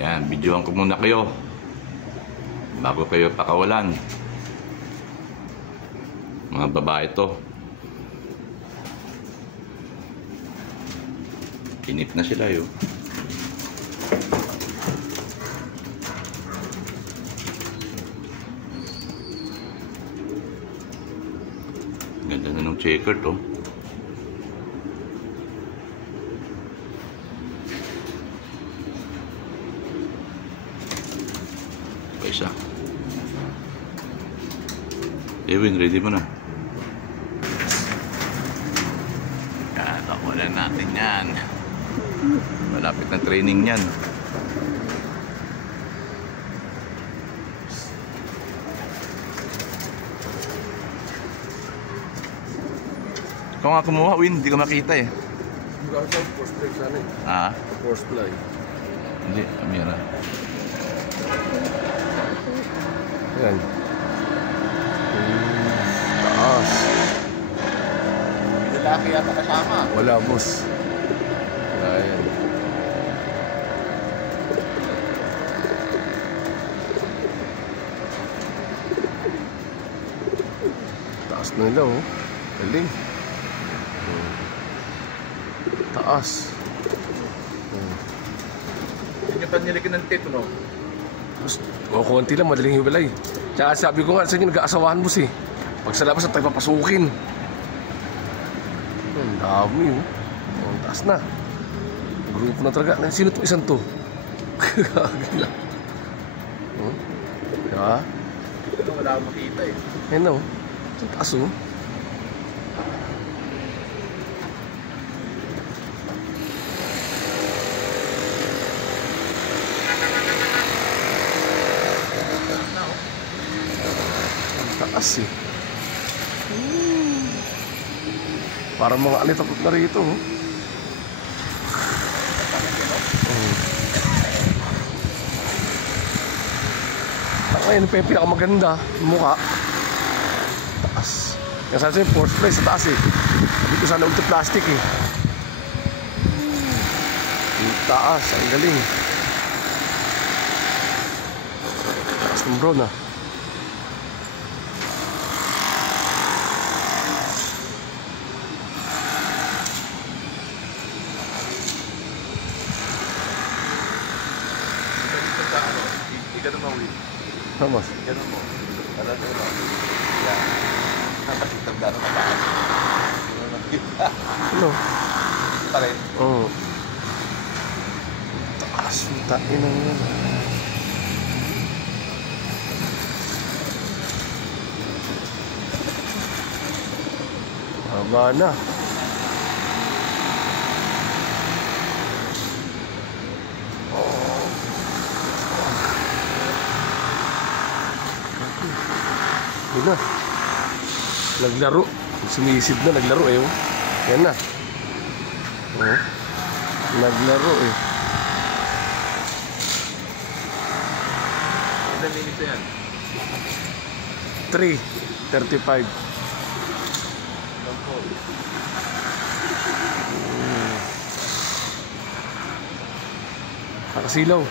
Yan, videoan ko muna kayo bago kayo pakawalan. Mga babae to. Inip na sila yun. Ganda na ng checker to. Isa. Ewin, ready mo na. Kakakulan natin yan. Malapit na training yan. Ikaw nga kumuha, Win. Hindi ko makita eh. Hindi ko sa force play sana eh. Ha? Force play. Hindi, Amira. Yan. Taas. May lalaki yata kasama. Wala, boss. Ayan. Taas na nila, oh. Galing. Taas. Hindi pa nilagyan ng tape, no? Konti lang, madaling hiwalay. Tsaka sabi ko nga sa inyo, nag-aasawahan, boss eh. Pag sa labas, tayo papasukin. Ang dami, oh. Ang taas na. Grupo na talaga. Sino itong isang to? Gagala. Oh? Diba? Ito wala akong makita eh. Ayun, oh. Ang taas, oh. Taas eh. Parang mga alitapot na rito, oh. Ngayon, pa yung pinakamaganda mukha. Taas. Yan sana sa'yo, force play sa taas eh. Dito sana ulti plastic eh. Yung taas, ang galing. Taas ng bro na. Ganun mo, Will. Tamas. Ganun mo. Para doon mo. Yan. Nakakitang gano'n na baan. Ano? Pa rin. Oo. Taas yung tain na yan. Haba na. Yun na. Naglaro. Sumisid na. Naglaro eh. Oh. Yan na. Oh. Naglaro eh. Ilan minutes na yan? 3:35. Nakasilaw.